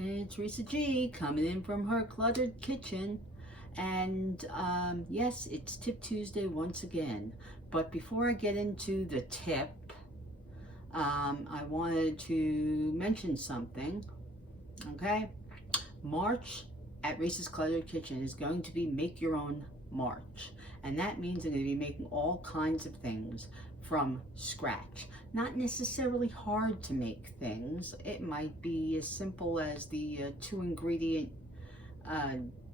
It's Risa G coming in from her cluttered kitchen. And yes, it's Tip Tuesday once again. But before I get into the tip, I wanted to mention something. Okay? March at Risa's Cluttered Kitchen is going to be Make Your Own March. And that means I'm going to be making all kinds of things from scratch. Not necessarily hard to make things. It might be as simple as the 2-ingredient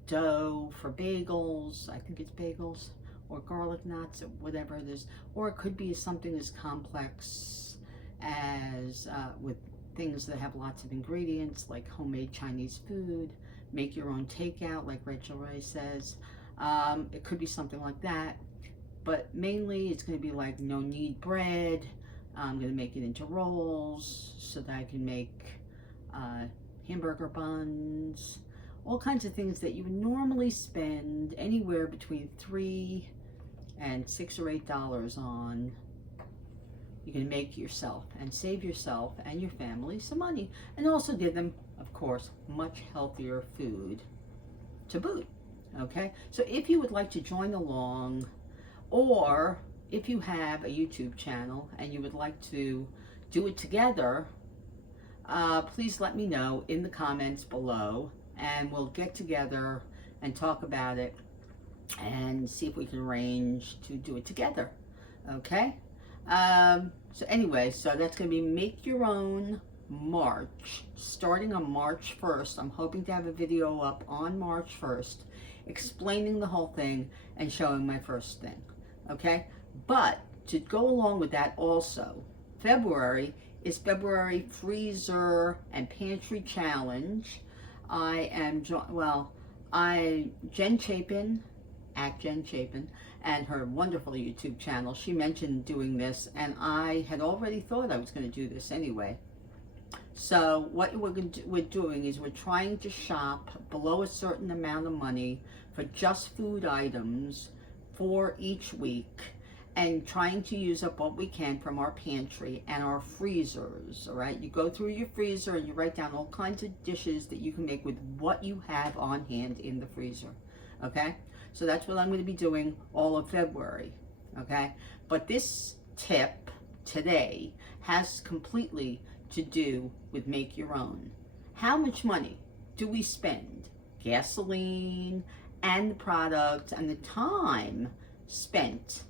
dough for bagels. I think it's bagels, or garlic knots, or whatever it is. Or it could be something as complex as with things that have lots of ingredients, like homemade Chinese food. Make your own takeout, like Rachel Ray says. It could be something like that. But mainly it's going to be like no knead bread. I'm going to make it into rolls so that I can make hamburger buns. All kinds of things that you would normally spend anywhere between $3 and $6 or $8 on. You can make yourself and save yourself and your family some money. And also give them, of course, much healthier food to boot. Okay? So if you would like to join along, or if you have a YouTube channel and you would like to do it together, please let me know in the comments below, and we'll get together and talk about it and see if we can arrange to do it together. Okay? So anyway, so that's going to be Make Your Own March, starting on March 1st. I'm hoping to have a video up on March 1st explaining the whole thing and showing my first thing. Okay, but to go along with that also, February is February Freezer and Pantry Challenge. Jen Chapin, at Jen Chapin, and her wonderful YouTube channel, she mentioned doing this, and I had already thought I was going to do this anyway. So what we're doing is we're trying to shop below a certain amount of money for just food items for each week, and trying to use up what we can from our pantry and our freezers. All right, you go through your freezer and you write down all kinds of dishes that you can make with what you have on hand in the freezer. Okay, so that's what I'm going to be doing all of February. Okay, but this tip today has completely to do with make your own. How much money do we spend? Gasoline and the product and the time spent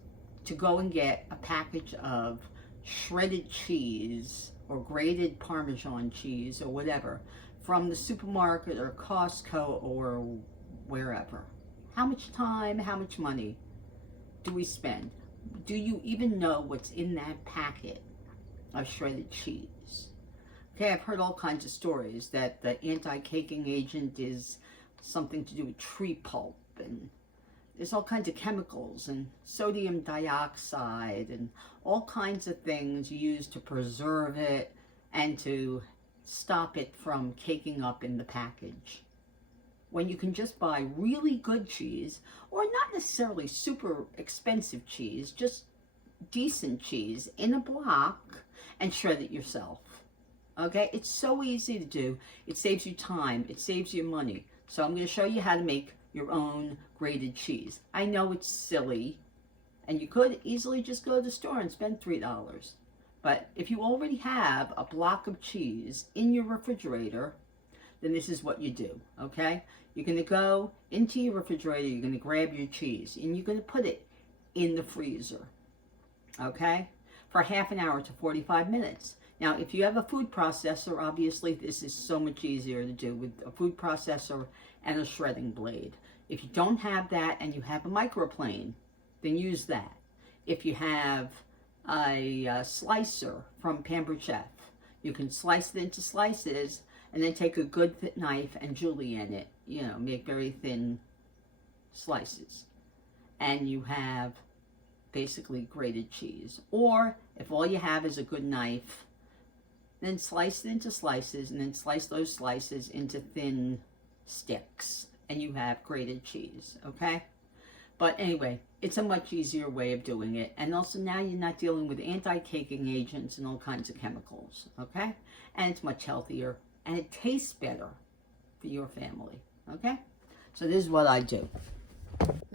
to go and get a package of shredded cheese or grated Parmesan cheese or whatever from the supermarket or Costco or wherever. How much time, how much money do we spend? Do you even know what's in that packet of shredded cheese? Okay, I've heard all kinds of stories that the anti-caking agent is something to do with tree pulp, and there's all kinds of chemicals and sodium dioxide and all kinds of things used to preserve it and to stop it from caking up in the package. When you can just buy really good cheese, or not necessarily super expensive cheese, just decent cheese in a block, and shred it yourself. Okay, it's so easy to do. It saves you time, it saves you money. So I'm going to show you how to make your own grated cheese. I know it's silly, and you could easily just go to the store and spend $3. But if you already have a block of cheese in your refrigerator, then this is what you do, okay? You're going to go into your refrigerator, you're going to grab your cheese, and you're going to put it in the freezer, okay? For half an hour to 45 minutes. Now, if you have a food processor, obviously this is so much easier to do with a food processor and a shredding blade. If you don't have that and you have a microplane, then use that. If you have a slicer from Pampered Chef, you can slice it into slices and then take a good thick knife and julienne it. You know, make very thin slices. And you have basically grated cheese. Or if all you have is a good knife, then slice it into slices, and then slice those slices into thin sticks, and you have grated cheese, okay? But anyway, it's a much easier way of doing it, and also now you're not dealing with anti-caking agents and all kinds of chemicals, okay? And it's much healthier, and it tastes better. for your family. Okay? So this is what I do.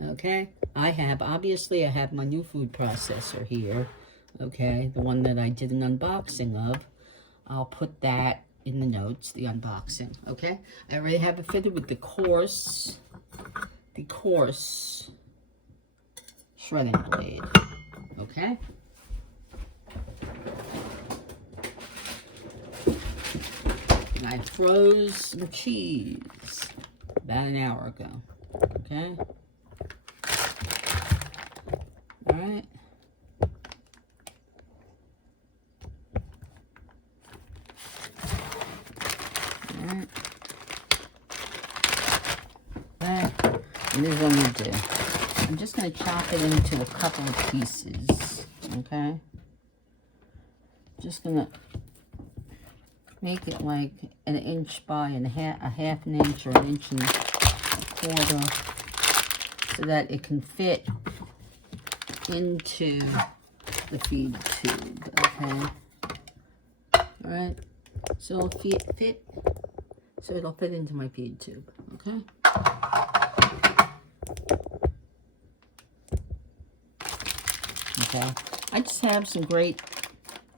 Okay? Obviously I have my new food processor here. Okay? The one that I did an unboxing of. I'll put that in the notes, the unboxing. Okay? I already have it fitted with the coarse shredding blade. Okay? And I froze some cheese about an hour ago. Okay? Alright. Alright. And this is what I'm going to do. I'm just going to chop it into a couple of pieces. Okay? Just going to make it like an inch by a half an inch or an inch and a quarter so that it can fit into the feed tube. Okay? Alright? So it'll fit. So it'll fit into my feed tube. Okay? Okay. I just have some great,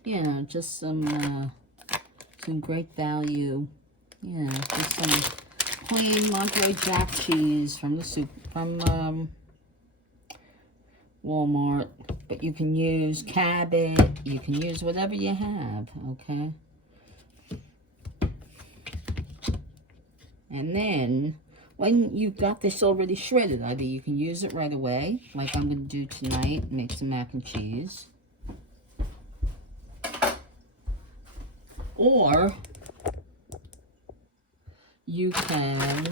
you know, just some great value, you know, just some plain Monterey Jack cheese from the Walmart. But you can use Cabot, you can use whatever you have, okay? And then, when you've got this already shredded, either you can use it right away, like I'm going to do tonight, make some mac and cheese. Or, you can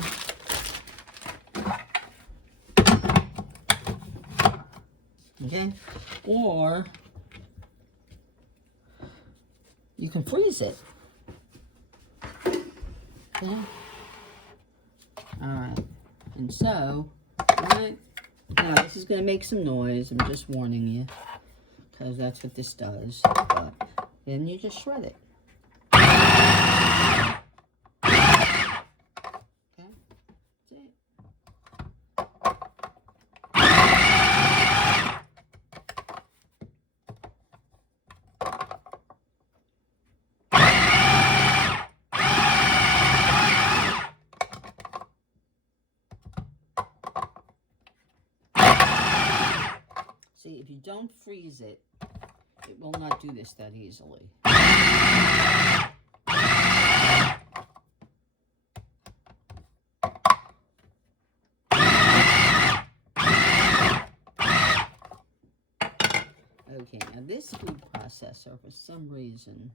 okay, or you can freeze it. Okay. Alright, and so, alright, now this is going to make some noise, I'm just warning you, because that's what this does, but then you just shred it. Okay, that's it. See, if you don't freeze it, it will not do this that easily. Okay, now this food processor, for some reason,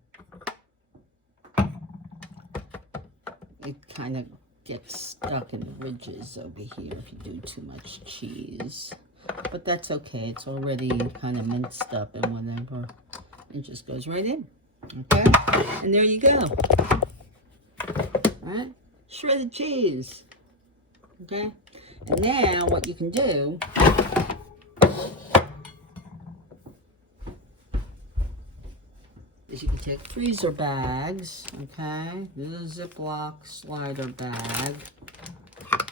it kind of gets stuck in the ridges over here if you do too much cheese. But that's okay. It's already kind of minced up and whatever. It just goes right in. Okay? And there you go. Alright? Shredded cheese. Okay? And now what you can do is you can take freezer bags, okay? This is a Ziploc slider bag.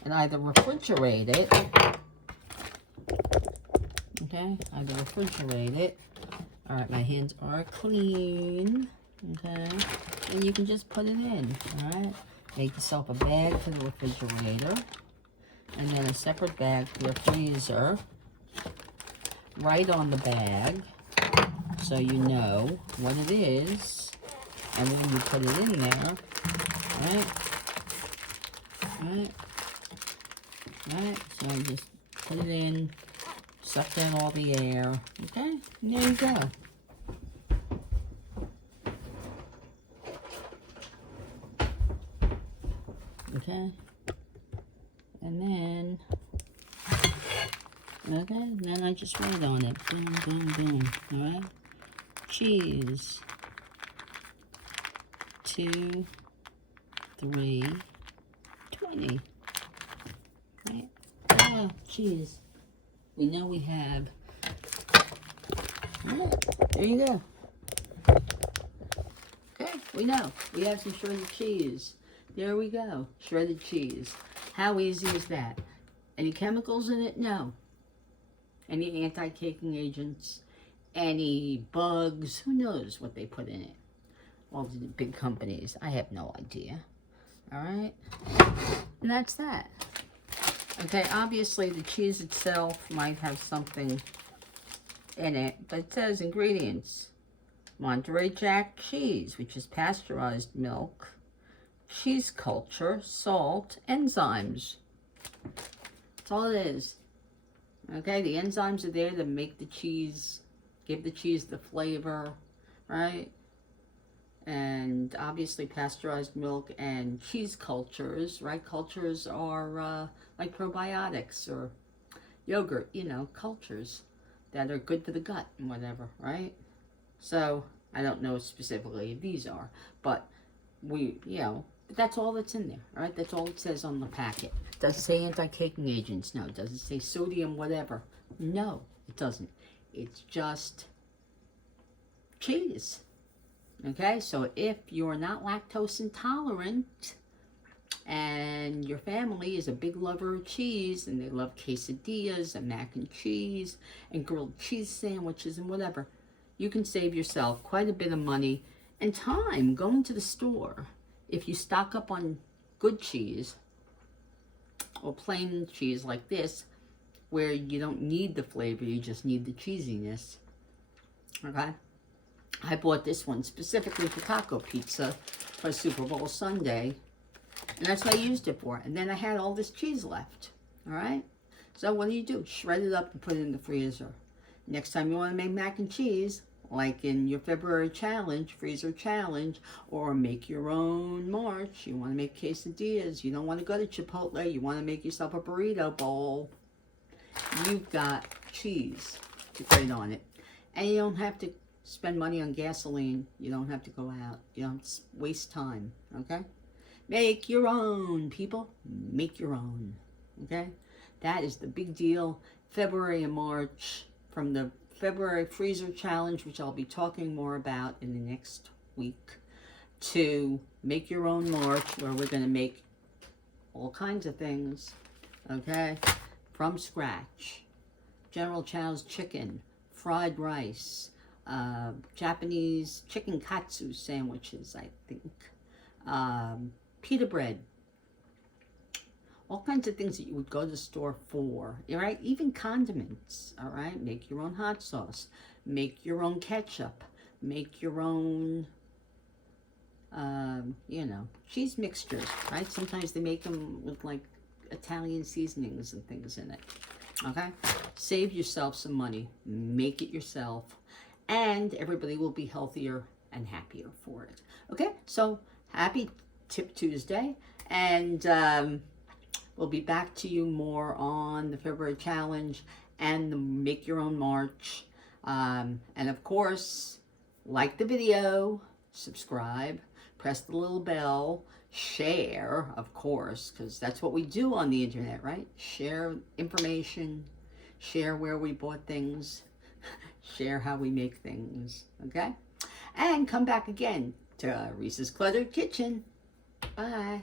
And either refrigerate it. Okay, either refrigerate it. Alright, my hands are clean. Okay, and you can just put it in. Alright, make yourself a bag for the refrigerator, and then a separate bag for your freezer. Write on the bag so you know what it is, and when you put it in there. Alright, so I just put it in. Suck down all the air. Okay, and there you go. Okay, and then, then I just write on it. Boom, boom, boom. Alright, cheese. 2, 3, 20. Right? Oh, cheese. We know we have. Right, there you go. Okay, we know. We have some shredded cheese. There we go. Shredded cheese. How easy is that? Any chemicals in it? No. Any anti-caking agents? Any bugs? Who knows what they put in it? All the big companies. I have no idea. All right? And that's that. Okay, obviously the cheese itself might have something in it, but it says ingredients. Monterey Jack cheese, which is pasteurized milk, cheese culture, salt, enzymes. That's all it is. Okay, the enzymes are there to make the cheese, give the cheese the flavor, right? And obviously pasteurized milk and cheese cultures, right? Cultures are like probiotics or yogurt, you know, cultures that are good for the gut and whatever, right? So I don't know specifically if these are, but but that's all that's in there, all right? That's all it says on the packet. Does it say anti-caking agents? No. Does it say sodium whatever? No, it doesn't. It's just cheese. Okay, so if you're not lactose intolerant and your family is a big lover of cheese and they love quesadillas and mac and cheese and grilled cheese sandwiches and whatever, you can save yourself quite a bit of money and time going to the store. If you stock up on good cheese or plain cheese like this, where you don't need the flavor, you just need the cheesiness. Okay? I bought this one specifically for taco pizza for Super Bowl Sunday, and that's what I used it for. And then I had all this cheese left, all right? So what do? Shred it up and put it in the freezer. Next time you want to make mac and cheese, like in your February challenge, freezer challenge, or make your own March, you want to make quesadillas, you don't want to go to Chipotle, you want to make yourself a burrito bowl, you've got cheese to grate on it. And you don't have to spend money on gasoline. You don't have to go out. You don't have to waste time, okay? Make your own, people. Make your own, okay? That is the big deal. February and March, from the February freezer challenge, which I'll be talking more about in the next week, to make your own March, where we're going to make all kinds of things, okay, from scratch. General Chow's chicken, fried rice, Japanese chicken katsu sandwiches, I think, pita bread, all kinds of things that you would go to the store for, all right? Even condiments, all right? Make your own hot sauce, make your own ketchup, make your own, cheese mixtures, right? Sometimes they make them with like Italian seasonings and things in it, okay? Save yourself some money, make it yourself, and everybody will be healthier and happier for it. Okay, so happy Tip Tuesday, and we'll be back to you more on the February challenge and the Make Your Own March. And of course, like the video, subscribe, press the little bell, share, of course, because that's what we do on the internet, right? Share information, share where we bought things, share how we make things, okay? And come back again to Reese's Cluttered Kitchen. Bye.